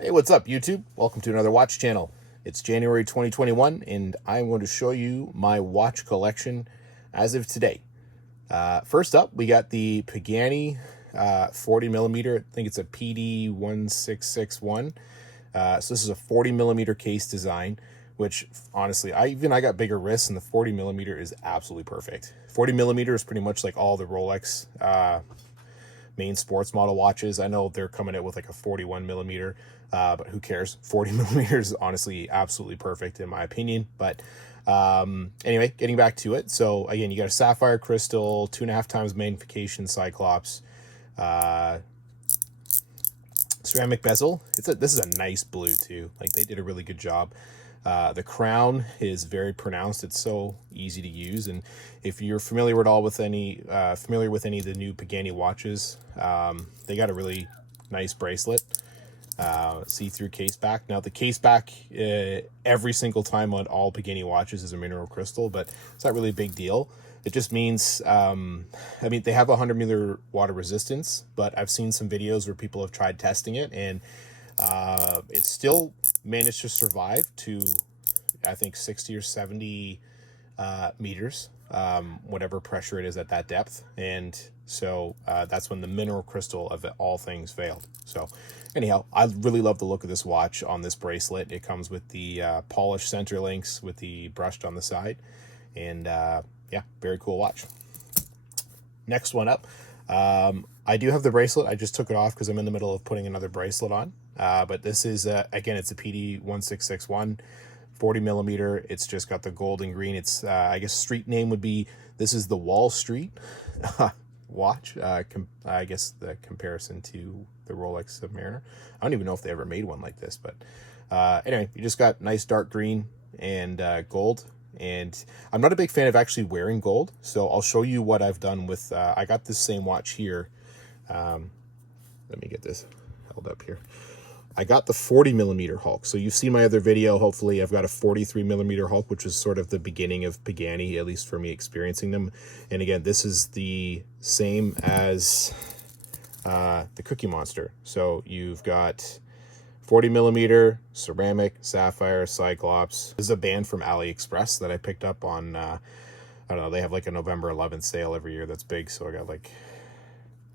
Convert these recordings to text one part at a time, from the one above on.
Hey, what's up, YouTube? Welcome to another watch channel. It's January 2021, and I'm going to show you my watch collection as of today. First up, we got the Pagani 40 millimeter. I think it's a PD 1661. So this is a 40 millimeter case design, which honestly, I got bigger wrists, and the 40 millimeter is absolutely perfect. 40 millimeter is pretty much like all the Rolex main sports model watches. I know they're coming out with like a 41 millimeter, but who cares? 40 millimeters is honestly absolutely perfect in my opinion. But anyway, getting back to it. So again, you got a sapphire crystal, 2.5 times magnification Cyclops, ceramic bezel. This is a nice blue too. Like, they did a really good job. The crown is very pronounced. It's so easy to use, and if you're familiar at all with any of the new Pagani watches, they got a really nice bracelet. See-through case back. Now the case back every single time on all Pagani watches is a mineral crystal, but it's not really a big deal. It just means, I mean, they have 100 meter water resistance, but I've seen some videos where people have tried testing it, and it still managed to survive to, I think, 60 or 70 meters, whatever pressure it is at that depth. And so that's when the mineral crystal of all things failed. So anyhow, I really love the look of this watch on this bracelet. It comes with the polished center links with the brushed on the side, and yeah, very cool watch. Next one up, I do have the bracelet. I just took it off because I'm in the middle of putting another bracelet on. But this is, again, it's a PD 1661, 40 millimeter. It's just got the gold and green. It's, I guess street name would be, this is the Wall Street watch. I guess the comparison to the Rolex Submariner. I don't even know if they ever made one like this, but anyway, you just got nice dark green and gold. And I'm not a big fan of actually wearing gold, so I'll show you what I've done with, I got this same watch here. Let me get this held up here. I got the 40 millimeter Hulk. So you've seen my other video. Hopefully I've got a 43 millimeter Hulk, which is sort of the beginning of Pagani, at least for me experiencing them. And again, this is the same as the Cookie Monster. So you've got 40 millimeter, ceramic, sapphire, Cyclops. This is a band from AliExpress that I picked up on, I don't know, they have like a November 11th sale every year that's big. So I got like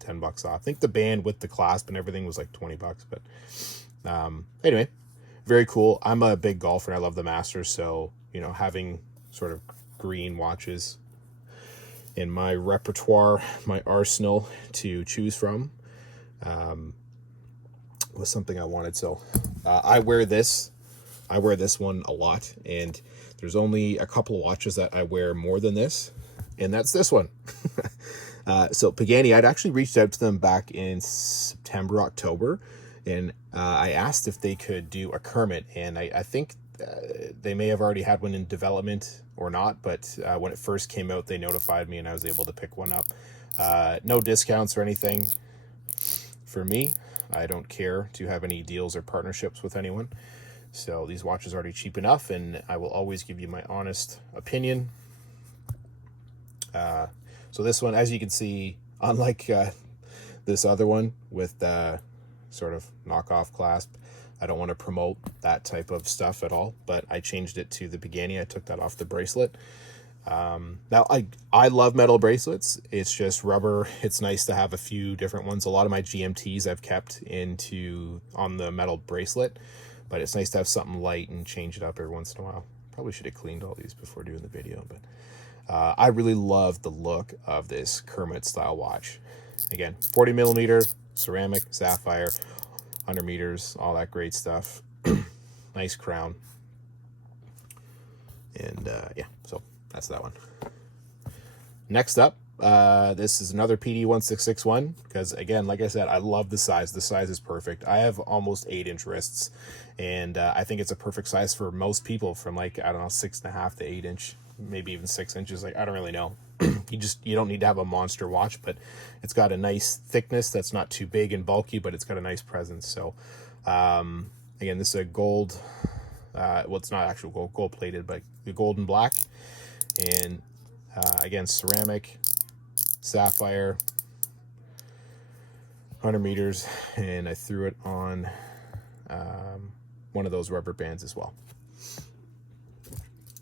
10 bucks off. I think the band with the clasp and everything was like 20 bucks, but anyway, very cool. I'm a big golfer and I love the Masters, so you know, having sort of green watches in my repertoire, my arsenal to choose from, was something I wanted. So I wear this one a lot, and there's only a couple of watches that I wear more than this, and that's this one. So Pagani, I'd actually reached out to them back in September, October, and I asked if they could do a Kermit, and I think they may have already had one in development or not, but when it first came out, they notified me and I was able to pick one up. No discounts or anything for me. I don't care to have any deals or partnerships with anyone. So these watches are already cheap enough, and I will always give you my honest opinion. So this one, as you can see, unlike this other one with sort of knockoff clasp, I don't want to promote that type of stuff at all, but I changed it to the Pagani. I took that off the bracelet. Now I love metal bracelets. It's just rubber. It's nice to have a few different ones. A lot of my GMTs I've kept on the metal bracelet, but it's nice to have something light and change it up every once in a while. Probably should have cleaned all these before doing the video, but I really love the look of this Kermit style watch. Again, 40 millimeter, ceramic, sapphire, 100 meters, all that great stuff. Nice crown. And yeah, so that's that one. Next up, this is another PD 1661, because again, like I said, I love the size. The size is perfect. I have almost 8-inch wrists, and I think it's a perfect size for most people, from like, I don't know, 6.5 to 8-inch, maybe even 6 inches. Like, I don't really know. You don't need to have a monster watch, but it's got a nice thickness that's not too big and bulky, but it's got a nice presence. So again, this is a gold, well, it's not actual gold plated, but the gold and black. And again, ceramic, sapphire, 100 meters, and I threw it on one of those rubber bands as well.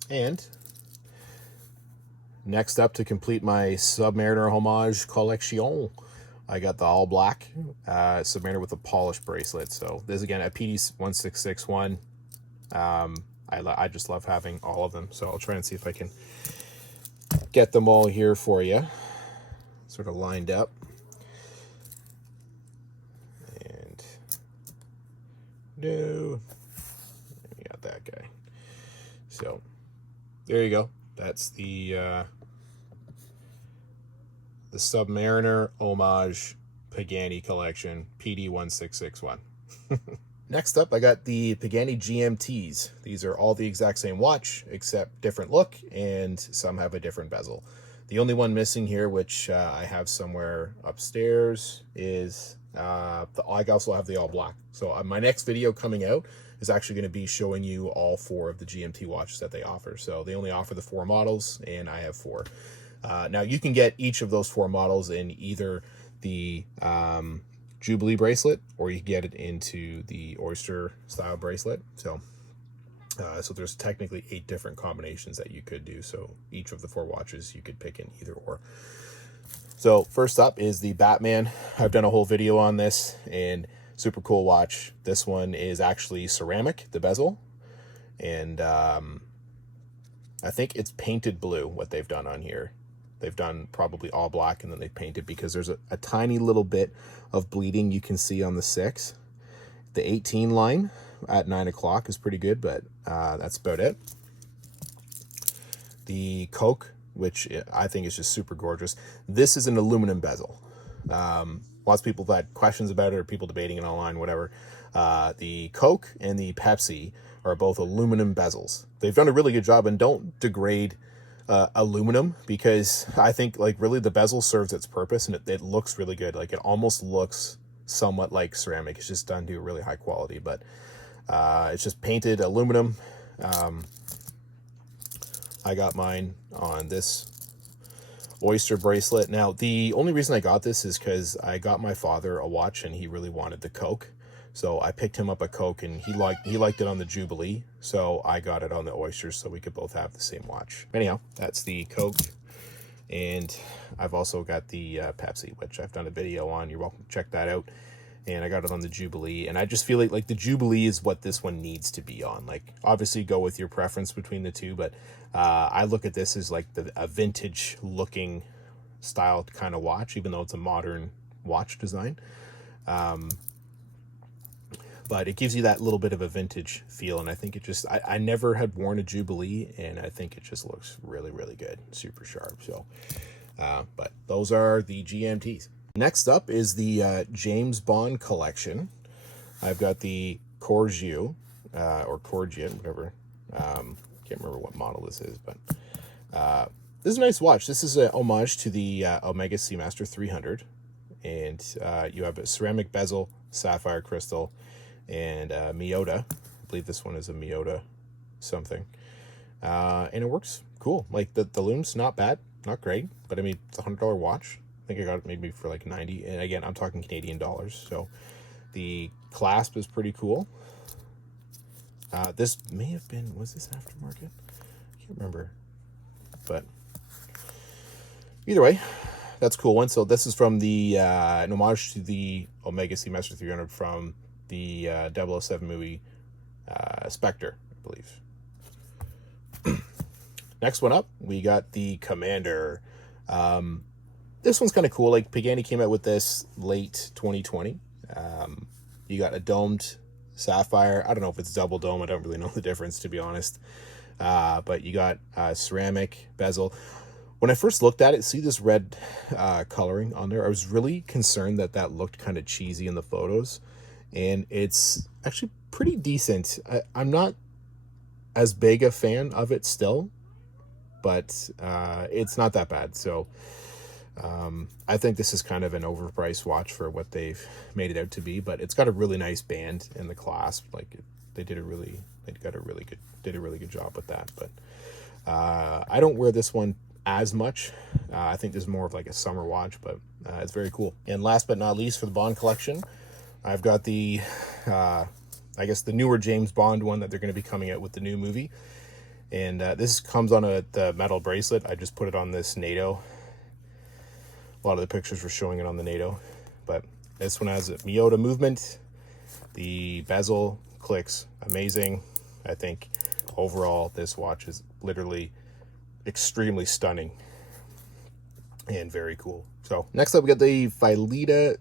And next up, to complete my Submariner Homage collection, I got the all black Submariner with a Polish bracelet. So this is again a PD1661. I just love having all of them. So I'll try and see if I can get them all here for you, sort of lined up. And no, we got that guy. So there you go. That's the Submariner Homage Pagani collection, PD1661. Next up, I got the Pagani Gmts. These are all the exact same watch, except different look, and some have a different bezel. The only one missing here, which I have somewhere upstairs, is I also have the all black. So my next video coming out is actually going to be showing you all 4 of the GMT watches that they offer. So they only offer the 4 models, and I have 4. Now you can get each of those 4 models in either the Jubilee bracelet, or you can get it into the Oyster style bracelet. So there's technically 8 different combinations that you could do. So each of the 4 watches you could pick in either or. So first up is the Batman. I've done a whole video on this, and super cool watch. This one is actually ceramic, the bezel, and I think it's painted blue, what they've done on here. They've done probably all black, and then they painted, because there's a tiny little bit of bleeding you can see on the 6. The 18 line at 9 o'clock is pretty good, but that's about it. The Coke, which I think is just super gorgeous. This is an aluminum bezel. Lots of people have had questions about it, or people debating it online, whatever. The Coke and the Pepsi are both aluminum bezels. They've done a really good job, and don't degrade aluminum, because I think like really the bezel serves its purpose, and it looks really good. Like it almost looks somewhat like ceramic. It's just done to a really high quality, but it's just painted aluminum. I got mine on this Oyster bracelet. Now the only reason I got this is because I got my father a watch, and he really wanted the Coke. So I picked him up a Coke, and he liked it on the Jubilee. So I got it on the Oysters, so we could both have the same watch. Anyhow, that's the Coke. And I've also got the Pepsi, which I've done a video on. You're welcome to check that out. And I got it on the Jubilee. And I just feel like the Jubilee is what this one needs to be on. Like, obviously go with your preference between the two, but I look at this as like a vintage looking style kind of watch, even though it's a modern watch design. But it gives you that little bit of a vintage feel, and I think it just, I never had worn a Jubilee, and I think it just looks really, really good, super sharp. So, but those are the GMTs. Next up is the James Bond collection. I've got the Corju, or Corgian, whatever. Can't remember what model this is, but this is a nice watch. This is a homage to the Omega Seamaster 300, and you have a ceramic bezel, sapphire crystal, and Miyota. I believe this one is a Miyota something. And it works cool. Like the lume's not bad, not great, but I mean, it's a $100 watch. I think I got it maybe for like 90. And again, I'm talking Canadian dollars. So the clasp is pretty cool. This may have been, was this aftermarket? I can't remember. But either way, that's a cool one. So this is from the, an homage to the Omega Seamaster 300 from the 007 movie Spectre, I believe. Next one up, we got the Commander. This one's kind of cool. Like Pagani came out with this late 2020. You got a domed sapphire. I don't know if it's double dome. I don't really know the difference, to be honest. But you got ceramic bezel. When I first looked at it, see this red coloring on there? I was really concerned that looked kind of cheesy in the photos. And it's actually pretty decent. I'm not as big a fan of it still, but it's not that bad. So I think this is kind of an overpriced watch for what they've made it out to be, but it's got a really nice band in the clasp. Like they did a really good job with that. But I don't wear this one as much. I think this is more of like a summer watch, but it's very cool. And last but not least, for the Bond collection, I've got the I guess, the newer James Bond one that they're going to be coming out with the new movie. And this comes on the metal bracelet. I just put it on this NATO. A lot of the pictures were showing it on the NATO. But this one has a Miyota movement. The bezel clicks amazing. I think overall this watch is literally extremely stunning and very cool. So next up we got the Phylida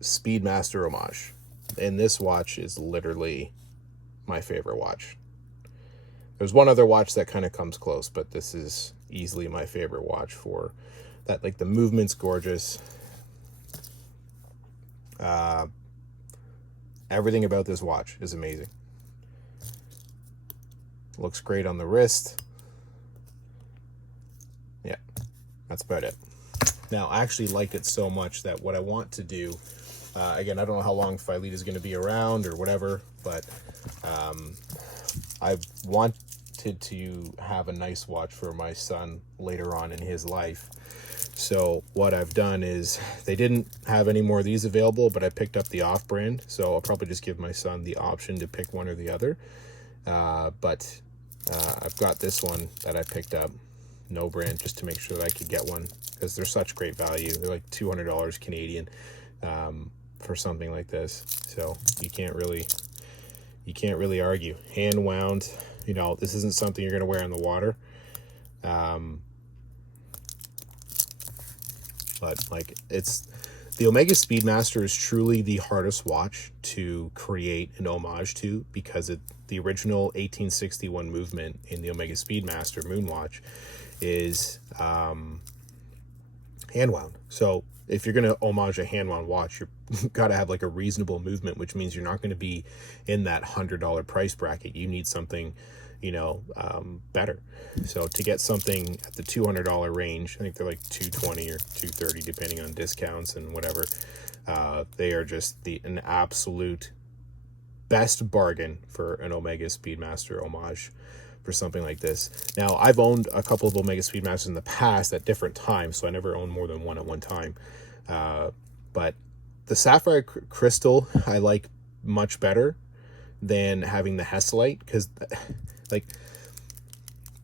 Speedmaster Homage. And this watch is literally my favorite watch. There's one other watch that kind of comes close, but this is easily my favorite watch for that. Like, the movement's gorgeous. Everything about this watch is amazing. Looks great on the wrist. Yeah, that's about it. Now, I actually liked it so much that what I want to do, again, I don't know how long Phylida is going to be around or whatever, but I wanted to have a nice watch for my son later on in his life. So what I've done is, they didn't have any more of these available, but I picked up the off-brand. So I'll probably just give my son the option to pick one or the other. But I've got this one that I picked up, no brand, just to make sure that I could get one, because they're such great value. They're like $200 Canadian for something like this. So you can't really argue. Hand wound, you know, this isn't something you're going to wear in the water. But like, it's, the Omega Speedmaster is truly the hardest watch to create an homage to, because the original 1861 movement in the Omega Speedmaster Moonwatch is hand wound. So if you're going to homage a hand wound watch, you've got to have like a reasonable movement, which means you're not going to be in that $100 price bracket. You need something, you know, better. So to get something at the $200 range, I think they're like $220 or $230 depending on discounts and whatever. They are just an absolute best bargain for an Omega Speedmaster homage for something like this. Now, I've owned a couple of Omega Speedmasters in the past at different times, so I never owned more than one at one time. But the sapphire crystal I like much better than having the Hesalite, because like,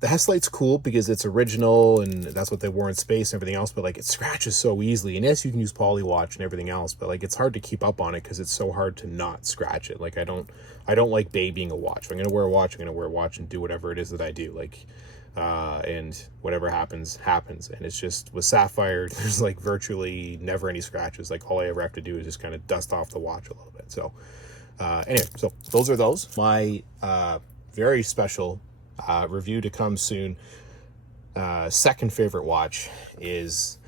the Hesalite's cool because it's original and that's what they wore in space and everything else, but like, it scratches so easily. And yes, you can use polywatch and everything else, but like, it's hard to keep up on it because it's so hard to not scratch it. Like, I don't like babying a watch. If I'm gonna wear a watch, I'm gonna wear a watch and do whatever it is that I do. Like, and whatever happens. And it's just, with sapphire, there's like virtually never any scratches. Like, all I ever have to do is just kind of dust off the watch a little bit. So anyway, so those are those. My very special review to come soon. Second favorite watch is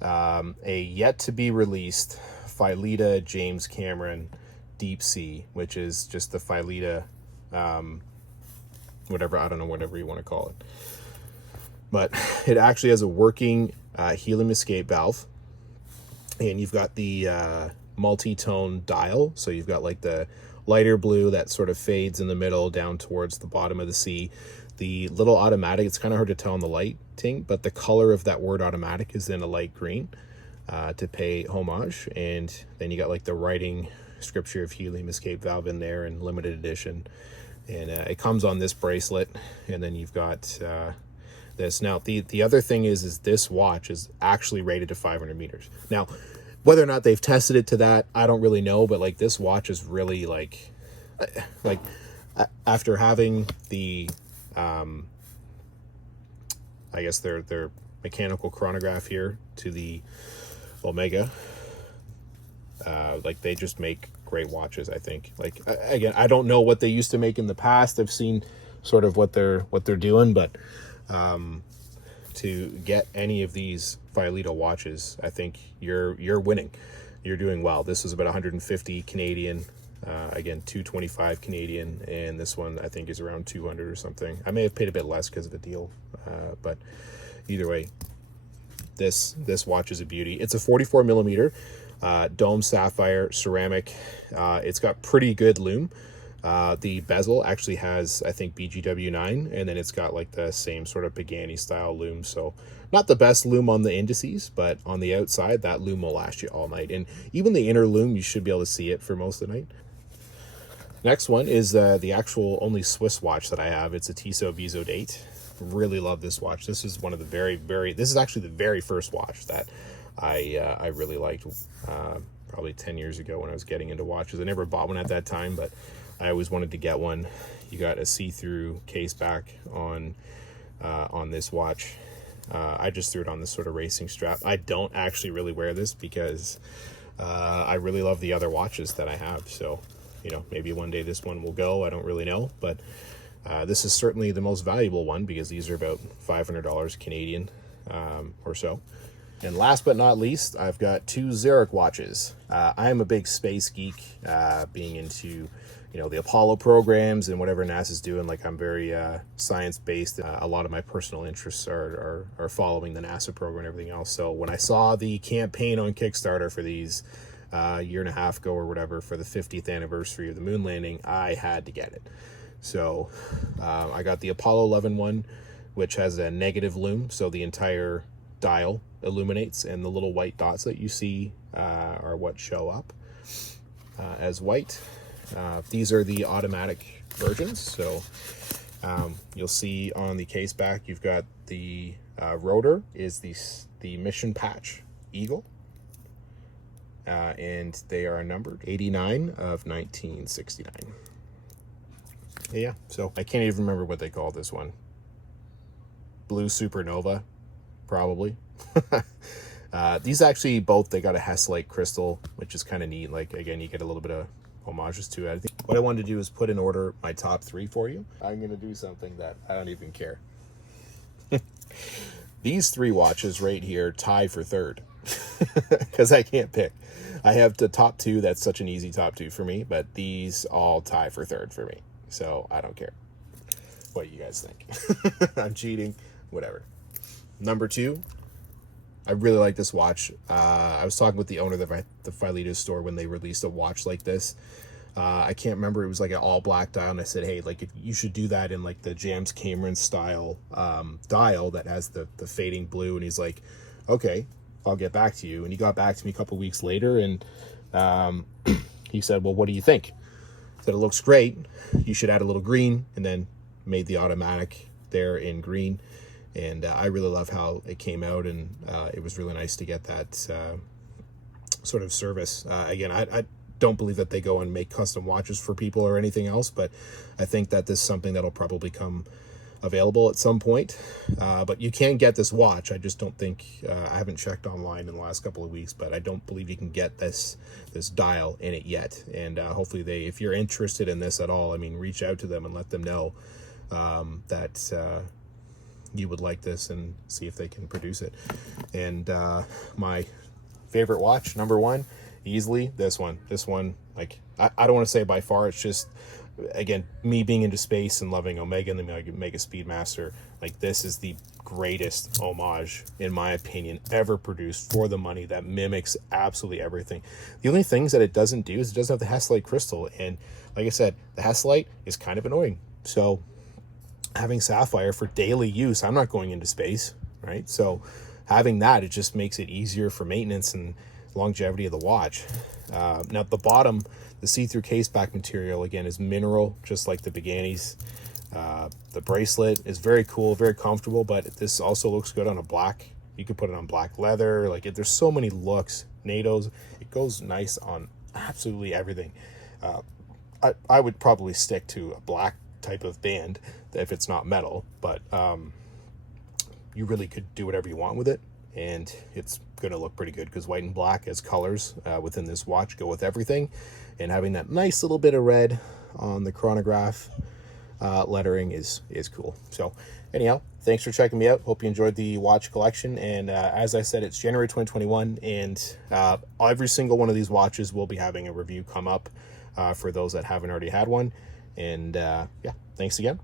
a yet to be released Phylida James Cameron Deepsea, which is just the Phylida, whatever, I don't know, whatever you want to call it. But it actually has a working helium escape valve, and you've got the multi-tone dial. So you've got like the lighter blue that sort of fades in the middle down towards the bottom of the sea. The little automatic, it's kind of hard to tell in the lighting, but the color of that word automatic is in a light green to pay homage. And then you got like the writing scripture of helium escape valve in there and limited edition. And it comes on this bracelet. And then you've got this. Now, the other thing is this watch is actually rated to 500 meters. Now, whether or not they've tested it to that, I don't really know, but like, this watch is really like after having the I guess their mechanical chronograph here to the Omega, like, they just make great watches, I think. Like, again, I don't know what they used to make in the past. I've seen sort of what they're doing, but to get any of these Phylida watches, I think you're winning. You're doing well. This is about 150 Canadian, again 225 Canadian, and this one I think is around 200 or something. I may have paid a bit less because of the deal, but either way, this watch is a beauty. It's a 44 millimeter dome sapphire ceramic. It's got pretty good lume. The bezel actually has, I think, BGW9, and then it's got like the same sort of Pagani style lume. So not the best lume on the indices, but on the outside, that lume will last you all night. And even the inner lume, you should be able to see it for most of the night. Next one is the actual only Swiss watch that I have. It's a Tissot Viso date. Really love this watch. This is one of the this is actually the very first watch that I really liked, probably 10 years ago when I was getting into watches. I never bought one at that time, but I always wanted to get one. You got a see-through case back on this watch. I just threw it on this sort of racing strap. I don't actually really wear this because I really love the other watches that I have. So, you know, maybe one day this one will go. I don't really know, but this is certainly the most valuable one because these are about $500 Canadian or so. And last but not least, I've got two Xeric watches. I am a big space geek, being into, you know, the Apollo programs and whatever NASA's doing. Like, I'm very science-based. A lot of my personal interests are following the NASA program and everything else. So when I saw the campaign on Kickstarter for these a year and a half ago or whatever for the 50th anniversary of the moon landing, I had to get it. So I got the Apollo 11 one, which has a negative lume, so the entire dial illuminates, and the little white dots that you see are what show up as white. These are the automatic versions, so you'll see on the case back you've got the rotor is the mission patch eagle, and they are numbered 89 of 1969. Yeah, so I can't even remember what they call this one. Blue Supernova, probably. These actually both, they got a Hesslite crystal, which is kind of neat. Like, again, you get a little bit of homages to it. I think what I wanted to do is put in order my top three for you. I'm going to do something that I don't even care. These three watches right here tie for third because I can't pick. I have the top two. That's such an easy top two for me, but these all tie for third for me. So I don't care what you guys think. I'm cheating, whatever. Number two, I really like this watch. I was talking with the owner of the Phyleta store when they released a watch like this. I can't remember, it was like an all black dial, and I said, hey, like, if you should do that in like the James Cameron style dial that has the fading blue. And he's like, okay, I'll get back to you. And he got back to me a couple weeks later, and he said, well, what do you think? I said, it looks great. You should add a little green, and then made the automatic there in green. And I really love how it came out, and it was really nice to get that sort of service. Again, I don't believe that they go and make custom watches for people or anything else, but I think that this is something that'll probably come available at some point. But you can get this watch. I just don't think, I haven't checked online in the last couple of weeks, but I don't believe you can get this dial in it yet. And hopefully if you're interested in this at all, I mean, reach out to them and let them know that you would like this, and see if they can produce it. And my favorite watch, number one, easily this one. Like, I don't want to say by far, it's just, again, me being into space and loving Omega and the Omega Speedmaster, like, this is the greatest homage, in my opinion, ever produced for the money, that mimics absolutely everything. The only things that it doesn't do is it doesn't have the Hesslite crystal, and like I said, the Hesslite is kind of annoying. So having sapphire for daily use, I'm not going into space, right? So having that, it just makes it easier for maintenance and longevity of the watch. Now at the bottom, the see-through case back material, again, is mineral, just like the Pagani's. The bracelet is very cool, very comfortable, but this also looks good on a black. You could put it on black leather. Like, there's so many looks. NATO's, it goes nice on absolutely everything. I would probably stick to a black type of band if it's not metal, but you really could do whatever you want with it, and it's going to look pretty good, because white and black as colors within this watch go with everything. And having that nice little bit of red on the chronograph lettering is cool. So anyhow, thanks for checking me out. Hope you enjoyed the watch collection. And as I said, it's January 2021, and every single one of these watches will be having a review come up for those that haven't already had one. And yeah, thanks again.